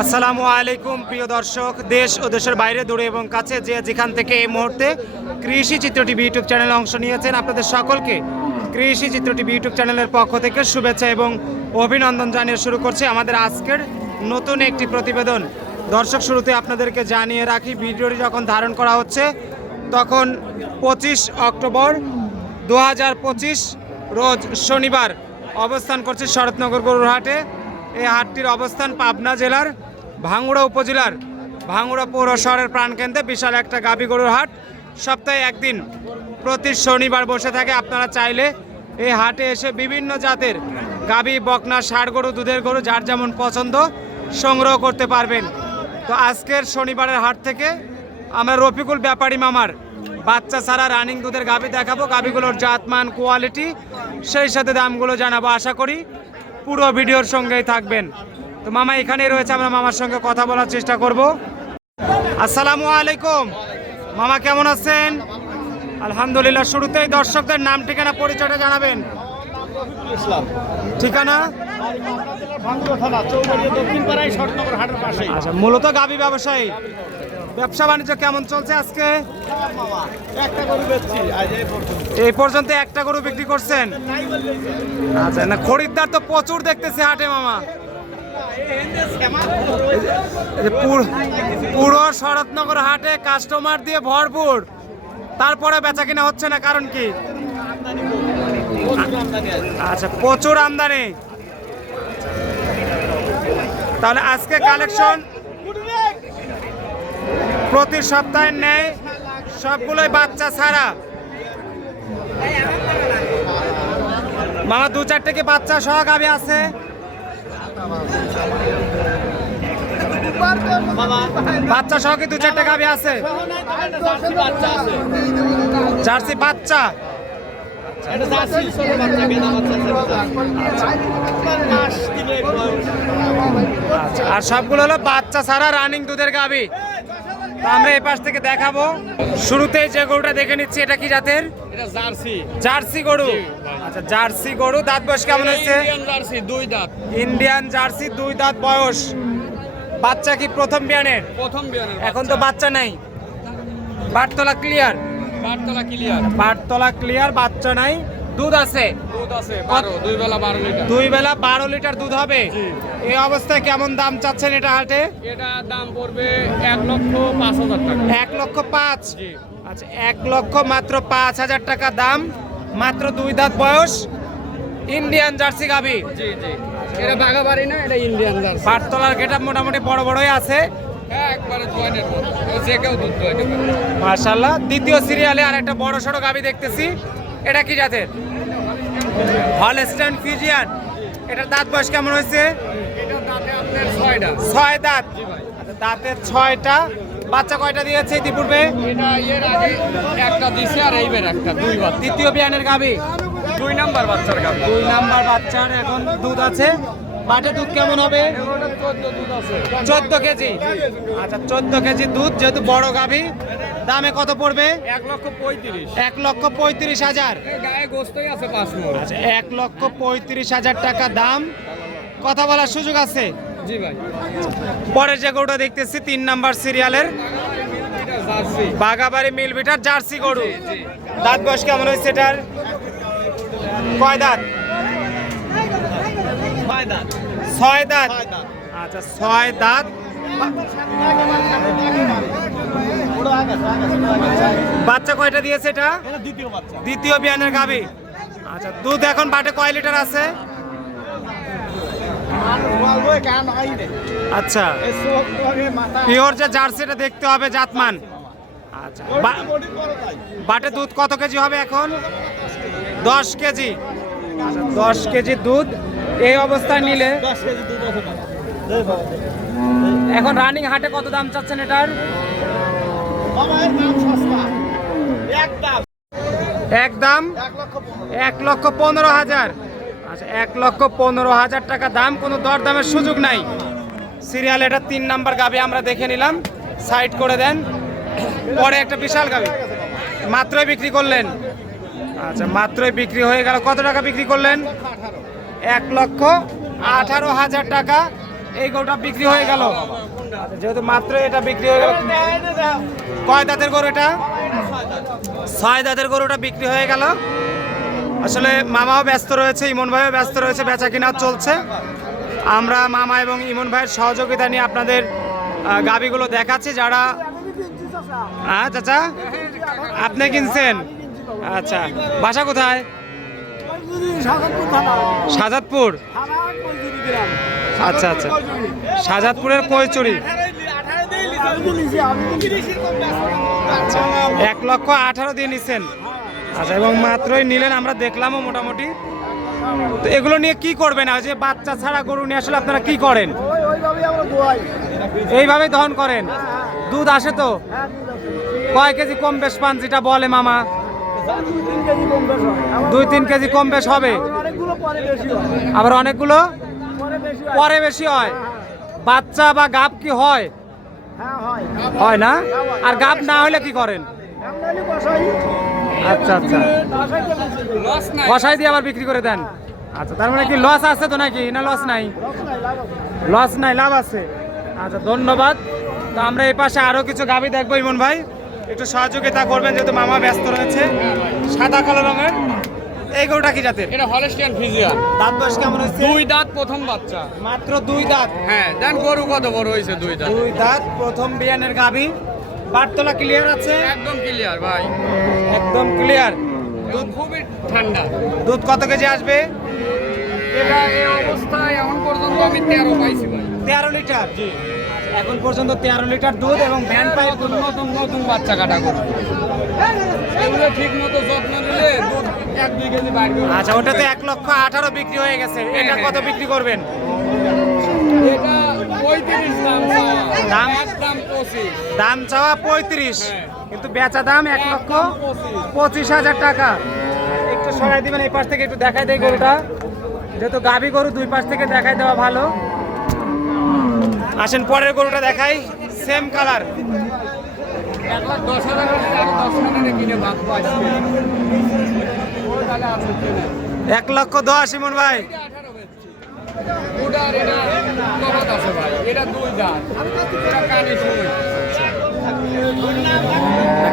আসসালামু আলাইকুম, প্রিয় দর্শক। দেশ ও দেশের বাইরে দূরে এবং কাছে যে যেখান থেকে এই মুহূর্তে কৃষি চিত্র টিভি ইউটিউব চ্যানেলে অংশ নিয়েছেন, আপনাদের সকলকে কৃষি চিত্র টিভি ইউটিউব চ্যানেলের পক্ষ থেকে শুভেচ্ছা এবং অভিনন্দন জানিয়ে শুরু করছি আমাদের আজকের নতুন একটি প্রতিবেদন। দর্শক, শুরুতে আপনাদেরকে জানিয়ে রাখি, ভিডিওটি যখন ধারণ করা হচ্ছে, তখন পঁচিশ অক্টোবর দু হাজার পঁচিশ, রোজ শনিবার অবস্থান করছে শরৎনগর গরুর হাটে। এই হাটটির অবস্থান পাবনা জেলার ভাঙ্গুড়া উপজেলার ভাঙ্গুড়া পৌর শহরের প্রাণকেন্দ্রে বিশাল একটা গাবি গরুর হাট। সপ্তাহে একদিন প্রতি শনিবার বসে থাকে। আপনারা চাইলে এই হাটে এসে বিভিন্ন জাতের গাবি, বকনা, ষাড় গরু, দুধের গরু, যার যেমন পছন্দ সংগ্রহ করতে পারবেন। তো আজকের শনিবারের হাট থেকে আমরা রফিকুল ব্যাপারী মামার বাচ্চা ছাড়া রানিং দুধের গাভি দেখাবো। গাভিগুলোর জাতমান কোয়ালিটি সেই সাথে দামগুলো জানাব। আশা করি পুরো ভিডিওর সঙ্গেই থাকবেন। তো মামা এখানেই রয়েছে, আমরা মামার সঙ্গে কথা বলার চেষ্টা করব। আসসালামু আলাইকুম। মামা কেমন আছেন? আলহামদুলিল্লাহ, শুরুতেই দর্শকদের নাম, ঠিকানা, পরিচয়টা জানাবেন। ঠিকানা? আচ্ছা মূলত গাভি ব্যবসায়ী। ব্যবসা বাণিজ্য কেমন চলছে আজকে? এই পর্যন্ত। একটা গরু বিক্রি করছেন? আচ্ছা না খরিদ্দার তো প্রচুর দেখতেছি হাটে মামা। পুরো শরৎনগর হাটে কাস্টমার দিয়ে ভরপুর। তারপরে বেচা কিনা হচ্ছে না কারণ কি? আচ্ছা প্রচুর আমদানি। তাহলে আজকে কালেকশন প্রতি সপ্তাহের নেয় সবগুলোই বাচ্চা ছাড়া। মামা দু চারটে কি বাচ্চা সহ গাভি আছে? বাচ্চা সহ কি দু চারটে গাভি আছে? জার্সি বাচ্চা। আচ্ছা, আর সবগুলো হলো বাচ্চা ছাড়া রানিং দুধের গাভি। তো আমরা এই পাশ থেকে দেখাবো। শুরুতেই যে গরুটা দেখে নিচ্ছি এটা কি জাতের? এটা জার্সি। জার্সি গরু। আচ্ছা জার্সি গরু। দাঁত বয়স কেমন হচ্ছে ইন্ডিয়ান জার্সি দুই দাঁত। ইন্ডিয়ান জার্সি দুই দাঁত বয়স। বাচ্চা কি প্রথম বিয়ানের? প্রথম বিয়ানের এখন তো বাচ্চা। নাই। বাটতলা ক্লিয়ার বারতলা ক্লিয়ার বাটতলা ক্লিয়ার বাচ্চা নাই। দুধ আছে। দুধ আছে দুই বেলা বারো লিটার। দুই বেলা বারো লিটার দুধ হবে। এই অবস্থায় কেমন দাম চাচ্ছেন এটা হাটে? এটা দাম পড়বে এক লক্ষ পাঁচ হাজার টাকা। এক লক্ষ পাঁচ? জি। আচ্ছা এক লক্ষ মাত্র পাঁচ হাজার টাকা দাম। মাত্র দুই দাঁত বয়স। ইন্ডিয়ান জার্সি গাভি। জি জি। এটা বাঘাবাড়ি না এটা ইন্ডিয়ান জার্সি। বাটতলার গেটআপ মোটামুটি বড় বড়ই আছে। হ্যাঁ মার্শাল্লাহ দ্বিতীয় সিরিয়ালে আর একটা বড় সড়ো গাভি দেখতেছি। এটা কি জাতের? Holstein Friesian. এটার দাঁত বয়স কেমন হয়েছে? ছয় দাঁত। আচ্ছা, দাঁতের ছয়টা। বাচ্চা কয়টা দিয়েছে ইতিপূর্বে? একটা দিছে আর এইবার একটা দুই দ্বিতীয় বিয়ানের গাভি? দুই নাম্বার বাচ্চার গাভি। দুই নাম্বার বাচ্চার এখন দুধ আছে। বাটে দুধ কেমন হবে? চোদ্দ দুধ আছে। চোদ্দ কেজি। আচ্ছা চোদ্দ কেজি দুধ যেহেতু বড় গাভি। দামে কত পড়বে? এক লক্ষ পঁয়ত্রিশ। এক লক্ষ পঁয়ত্রিশ হাজার। আচ্ছা এক লক্ষ পঁয়ত্রিশ হাজার টাকা দাম। কথা বলার সুযোগ আছে? জি ভাই। পরের যে গরুটা দেখতেছি তিন নাম্বার সিরিয়ালের। বাগাবাড়ি মিল বিটার জার্সি গরু। দাঁত বয়স কেমন হয়েছে এটার? কয় দাঁত? ছয় দাঁত। আচ্ছা ছয় দাঁত। বাচ্চা কয়টা দিয়েছে এটা? দ্বিতীয় বিয়ানের গাবি আচ্ছা দুধ এখন বাটে কয় লিটার আছে? আচ্ছা পিওর যে জার্সিটা দেখতে হবে জাতমান। আচ্ছা বাটে দুধ কত কেজি হবে এখন? দশ কেজি। আচ্ছা, দশ কেজি দুধ। এই অবস্থায় নিলে? এখন রানিং হাটে কত দাম চাচ্ছেন এটার? এক দাম। এক লক্ষ পনেরো। হাজার। আচ্ছা এক লক্ষ পনেরো হাজার টাকা দাম কোনো দর দামের সুযোগ নাই। সিরিয়াল এটা তিন নাম্বার গাবি আমরা দেখে নিলাম। সাইড করে দেন। পরে একটা বিশাল গাবি। মাত্রই বিক্রি করলেন। আচ্ছা মাত্রই বিক্রি হয়ে গেল। কত টাকা বিক্রি করলেন? এক লক্ষ আঠারো হাজার টাকা। এই গরুটা বিক্রি হয়ে গেল। যেহেতু মাত্র এটা বিক্রি হয়ে গেল। কয় দাঁতের গরু এটা? ছয় দাঁতের গরুটা বিক্রি হয়ে গেল। আসলে মামাও ব্যস্ত রয়েছে, ইমন ভাইও ব্যস্ত রয়েছে বেচা কিনা চলছে। আমরা মামা এবং ইমন ভাইয়ের সহযোগিতা নিয়ে আপনাদের গাবিগুলো দেখাচ্ছি। যারা হ্যাঁ চাচা? আপনি কিনছেন? আচ্ছা বাসা কোথায়? সাজাদপুর। আচ্ছা আচ্ছা। সাজাদপুরের কৈচুরি এক লক্ষ আঠারো দিয়ে নিছেন। আচ্ছা এবং মাত্রই নিলেন, আমরা দেখলামও মোটামুটি। তো এগুলো নিয়ে কি করবেন? যে বাচ্চা ছাড়া গরু নিয়ে আসলে আপনারা কি করেন? এইভাবে দহন করেন? দুধ আসে তো? কয় কেজি কম বেশ পান, যেটা বলে মামা? দুই, তিন কেজি কম বেশ হবে। আবার অনেকগুলো? পরে বেশি হয়। বাচ্চা বা গাব কি হয়? হ্যাঁ হয়। না? আর গাব না হলে কি করেন? আচ্ছা আচ্ছা। বসাই কষাই দিয়ে আবার বিক্রি করে দেন। আচ্ছা তার মানে কি লস আছে তো নাকি? না লস নাই? লস নাই, লাভ আছে। আচ্ছা ধন্যবাদ। তো আমরা এই পাশে আরও কিছু গাবি দেখব ইমন ভাই। একটু সহযোগিতা করবেন যেহেতু মামা ব্যস্ত রয়েছে। সাদা কালো রঙের। এই গরুটা কি জাতের। এটা হলস্টিয়ান ফিজিয়ান দাঁত বয়স কেমন হয়েছে? দুই দাঁত প্রথম বাচ্চা। মাত্র দুই দাঁত? হ্যাঁ দেন গরু কত বড় হয়েছে দুই দাঁত? দুই দাঁত প্রথম বিয়ানের গাবি বাটতলা ক্লিয়ার আছে? একদম ক্লিয়ার ভাই। একদম ক্লিয়ার দুধ খুবই ঠান্ডা। দুধ কত কেজি আসবে? এটা এই অবস্থায় এখন পর্যন্ত আমি তেরো পাইছি ভাই। তেরো লিটার? এখন পর্যন্ত তেরো লিটার দুধ এবং ভ্যান পাইপ নতুন নতুন বাচ্চা কাটা গরু। এগুলো ঠিক মতো যত্ন নিলে দুধ এক দুই কেজি বাড়বে। আচ্ছা ওটাতে এক লক্ষ আঠারো বিক্রি হয়ে গেছে। এটা কত বিক্রি করবেন? এটা পঁয়ত্রিশ দাম। দাম? দাম পঁচিশ। দাম চাওয়া পঁয়ত্রিশ। হ্যাঁ। কিন্তু বেচা দাম এক লক্ষ পঁচিশ। হাজার টাকা। একটু সরাই দিবেন এই পাশ থেকে একটু দেখাই দেয় গরুটা। যেহেতু গাভী গরু দুই পাশ থেকে দেখাই দেওয়া ভালো। আসেন পরের গরুটা দেখাই। সেম কালার এক দশ লক্ষ দশ, ইমন ভাই।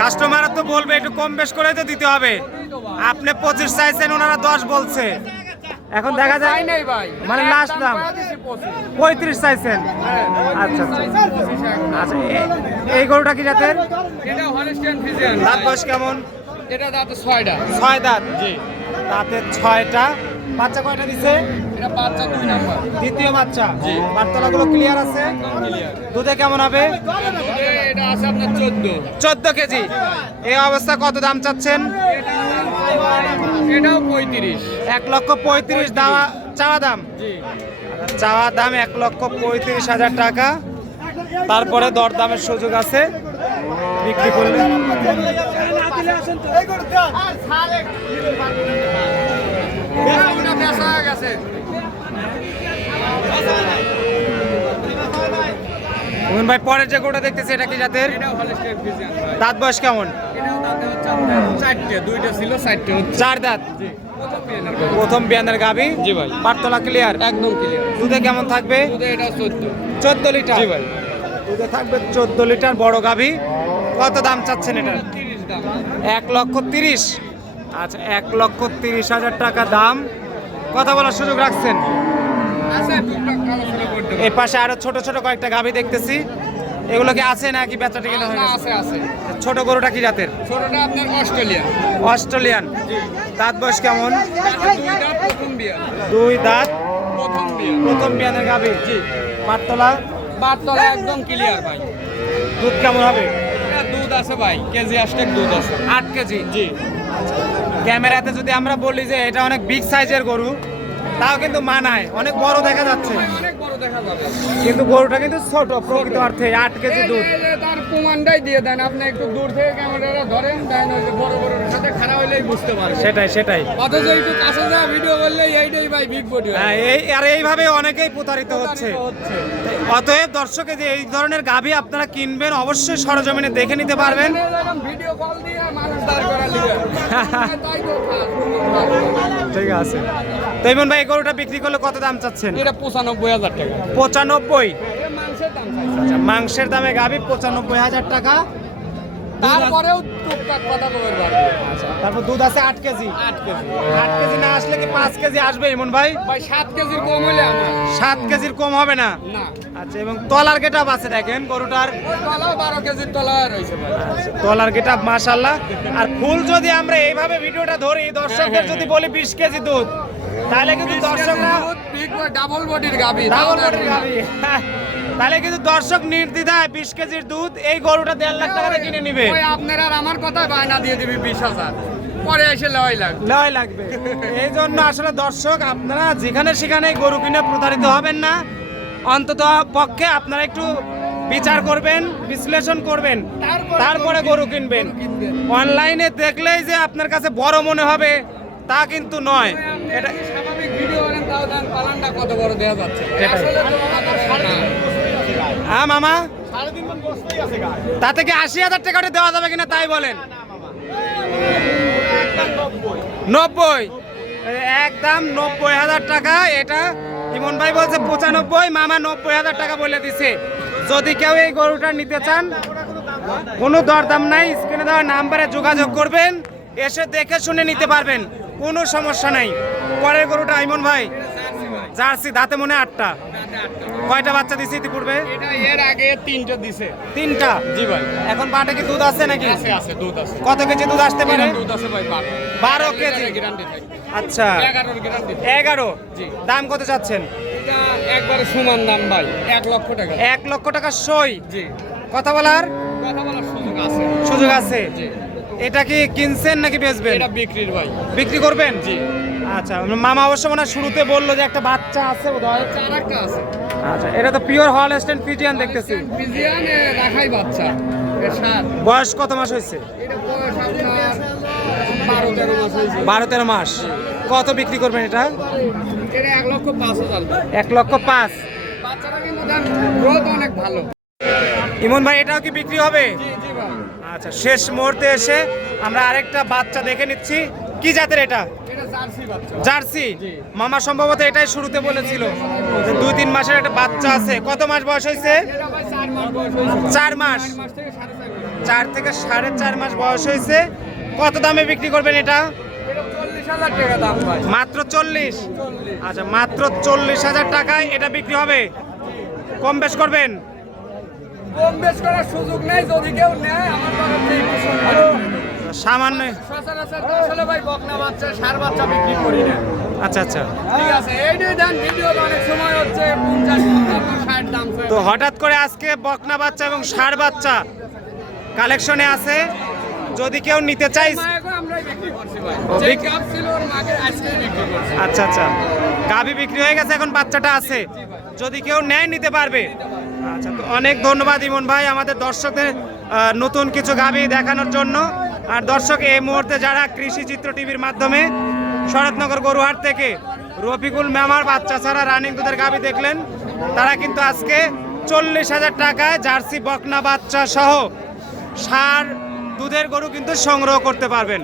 কাস্টমার তো বলবে, একটু কম বেশ করে তো দিতে হবে আপনি পঁচিশ চাইছেন, ওনারা দশ বলছে এখন দেখা যায় নাই ভাই। মানে লাস্ট দাম। পঁয়ত্রিশ চাইছেন। হ্যাঁ, আচ্ছা আচ্ছা। আচ্ছা এই গরুটা কি জাতের? এটা হলিস্টিয়ান ফ্রিজিয়ান দাঁত বয়স কেমন? এটা দাঁত ছয়টা। ছয় দাঁত? জি। দাঁতের ছয়টা। বাচ্চা কয়টা দিছে? এটা বাচ্চা দুই নাম্বার। দ্বিতীয় বাচ্চা। বার্তলাগুলো ক্লিয়ার আছে? দুধে কেমন হবে? এটা আছে আপনার চোদ্দ। চোদ্দ কেজি। এই অবস্থা কত দাম চাচ্ছেন? এটাও পঁয়ত্রিশ। এক লক্ষ পঁয়ত্রিশ দাওয়া চাওয়া দাম? চাওয়া দাম এক লক্ষ পঁয়ত্রিশ হাজার টাকা। তারপরে দরদামের সুযোগ আছে। বিক্রি করলে। গেছে। মোহন ভাই পরের যে গোটা দেখতেছি এটা কি জাতের? দাঁত বয়স কেমন? চার দাঁত। প্রথম বিয়ানের গরু। গাবি জি ভাই। পাটতলা ক্লিয়ার একদম ক্লিয়ার দুধে কেমন থাকবে? দুধে এটা লিটার? জি ভাই। দুধে থাকবে চোদ্দ লিটার বড় গাভি। কত দাম চাচ্ছেন দাম। এক লক্ষ তিরিশ। আচ্ছা এক লক্ষ তিরিশ হাজার টাকা দাম। কথা বলার সুযোগ রাখছেন? করতে এই পাশে আরও ছোট ছোট কয়েকটা গাভী দেখতেছি। এগুলো কি আছে নাকি বেচা টিকে আছে আছে ছোট গরুটা কি জাতের? ছোটটা আপনার অস্ট্রেলিয়া অস্ট্রেলিয়ান। দাঁত বয়স কেমন? দুই দাঁত প্রথম বিয়া। দুই দাঁত। প্রথম বিয়া। প্রথম বিয়ানের গাভি? পাটতলা বারতলা একদম ক্লিয়ার ভাই। দুধ কেমন হবে? দুধ আছে ভাই। কেজি আষ্টেক দুধ আছে। আট কেজি? জি। ক্যামেরাতে যদি আমরা বলি যে এটা অনেক বিগ সাইজের গরু তাও কিন্তু মানায় অনেক বড় দেখা যাচ্ছে। কিন্তু গরুটা কিন্তু ছোট, প্রকৃত অর্থে আট কেজি দুধ। প্রমাণটাই দিয়ে দেন। আপনি একটু দূর থেকে ক্যামেরাটা ধরেন দেন ওই যে বড় বড় সাথে খারাপ হইলেই বুঝতে পারবেন। সেটাই সেটাই। অথচ একটু কাছে যা ভিডিও করলে এইটাই ভাই বিগ বডি হ্যাঁ, এই আর এইভাবে অনেকেই প্রতারিত হচ্ছে। অতএব দর্শকে যে এই ধরনের গাভী আপনারা কিনবেন অবশ্যই সরজমিনে দেখে নিতে পারবেন। ভিডিও কল দিয়ে মানুষ দাঁড় করা। ঠিক আছে। তো ইমন ভাই এই গরুটা বিক্রি করলে কত দাম চাচ্ছেন? এটা পঁচানব্বই হাজার টাকা। পঁচানব্বই এটা মাংসের দাম চাইছে। আচ্ছা মাংসের দামে গাভী পঁচানব্বই হাজার টাকা। তারপরেও টুকটাক কথা পারবে। তারপর দুধ আছে আট কেজি। আট কেজি। আট কেজি না আসলে কি পাঁচ কেজি আসবে ইমন ভাই? ভাই সাত কেজির কম হলে সাত কেজির কম হবে না? না। আচ্ছা এবং তলার গেট আছে দেখেন গরুটার। তলাও বারো কেজির তলা রয়েছে তলার গেট আপ মাশাল্লাহ আর ফুল যদি আমরা এইভাবে ভিডিওটা ধরি দর্শকদের যদি বলি বিশ কেজি দুধ তাহলে কিন্তু দর্শকরা ডাবল বডির গাবি। ডাবল বডির গাভী। তাহলে কিন্তু দর্শক নির্দ্বিধায় বিশ কেজির দুধ এই গরুটা দেড় লাখ টাকা কিনে নিবে। আপনারা আর আমার কথা বায়না দিয়ে দিবি বিশ হাজার। পরে এসে লয় লাখ লয় লাগবে। এই জন্য আসলে দর্শক আপনারা যেখানে সেখানে গরু কিনে প্রতারিত হবেন না। অন্তত পক্ষে আপনারা একটু বিচার করবেন বিশ্লেষণ করবেন তারপরে গরু কিনবেন। অনলাইনে দেখলেই যে আপনার কাছে বড় মনে হবে তা কিন্তু নয়। এটা স্বাভাবিক ভিডিও কত বড় দেওয়া যাচ্ছে সেটাই। আসলে তো আমাদের না। হ্যাঁ মামা। সাড়ে তিন মন বসতেই আছে গায়ে। তা থেকে আশি হাজার টাকাটা দেওয়া যাবে কিনা তাই বলেন। নব্বই একদম নব্বই। হাজার টাকা এটা ইমন ভাই বলছে পঁচানব্বই মামা নব্বই হাজার টাকা বলে দিছে। যদি কেউ এই গরুটা নিতে চান কোনো দরদাম নাই স্ক্রিনে দেওয়া নাম্বারে যোগাযোগ করবেন এসে দেখে শুনে নিতে পারবেন কোনো সমস্যা নাই। পরের গরুটা ইমন ভাই জার্সি দাঁতে মনে আটটা। কয়টা বাচ্চা দিছে ইতিপূর্বে? এটা এর আগে তিনটা দিছে। তিনটা? জি ভাই। এখন বাটে কি দুধ আছে নাকি? আছে আছে দুধ আছে। কত কেজি দুধ আসতে পারে? দুধ আছে ভাই বারো। বারো কেজি? গ্যারান্টি আচ্ছা। এগারোর গ্যারান্টি এগারো? জি। দাম কত চাচ্ছেন? এটা একবারে সমান দাম ভাই এক লক্ষ টাকা। এক লক্ষ টাকা সই? জি। কথা বলার? কথা বলার সুযোগ আছে। সুযোগ আছে। জি। এটা কি কিনছেন নাকি বেচবেন? এটা বিক্রির ভাই। বিক্রি করবেন? জি। আচ্ছা মামা অবশ্য মনে হয় শুরুতে বলল যে একটা বাচ্চা আছে বোধহয়। একটা আছে। আচ্ছা এটা তো পিওর হল স্ট্যান্ড ফিজিয়ান দেখতেছি। রাখাই বাচ্চা বয়স কত মাস হয়েছে? বারো তেরো মাস কত বিক্রি করবেন এটা? এক লক্ষ পাঁচ অনেক ভালো। ইমন ভাই এটাও কি বিক্রি হবে? আচ্ছা শেষ মুহূর্তে এসে আমরা আরেকটা বাচ্চা দেখে নিচ্ছি। কি জাতের এটা জার্সি মামা সম্ভবত এটাই শুরুতে বলেছিল দুই তিন মাসের একটা বাচ্চা আছে। কত মাস বয়স হয়েছে? চার মাস চার থেকে সাড়ে চার মাস। বয়স হয়েছে। কত দামে বিক্রি করবেন এটা? মাত্র চল্লিশ? চল্লিশ। আচ্ছা মাত্র চল্লিশ হাজার টাকায় এটা বিক্রি হবে। কম বেশ করবেন? কম বেশ করার সুযোগ নেই যদি কেউ নেয় আমার সামান্য সচরাচর তো আসলে ভাই বকনা বাচ্চা সার বাচ্চা বিক্রি করি না। আচ্ছা আচ্ছা। ঠিক আছে এইটাই দেন ভিডিও অনেক সময় হচ্ছে পঞ্চাশ পঞ্চান্ন ষাট দাম তো হঠাৎ করে আজকে বকনা বাচ্চা এবং ষাঁড় বাচ্চা কালেকশনে আছে যদি কেউ নিতে চাই আচ্ছা আচ্ছা। গাভি বিক্রি হয়ে গেছে এখন বাচ্চাটা আছে। যদি কেউ নেয় নিতে পারবে। আচ্ছা তো অনেক ধন্যবাদ ইমন ভাই আমাদের দর্শকদের নতুন কিছু গাভি দেখানোর জন্য। আর দর্শক, এই মুহূর্তে যারা কৃষি চিত্র টিভির মাধ্যমে শরৎনগর গরুহাট থেকে রফিকুল মেমার বাচ্চা ছাড়া রানিং দুধের গাভি দেখলেন, তারা কিন্তু আজকে চল্লিশ হাজার টাকায় জার্সি বকনা বাচ্চা সহ সার দুধের গরু কিন্তু সংগ্রহ করতে পারবেন।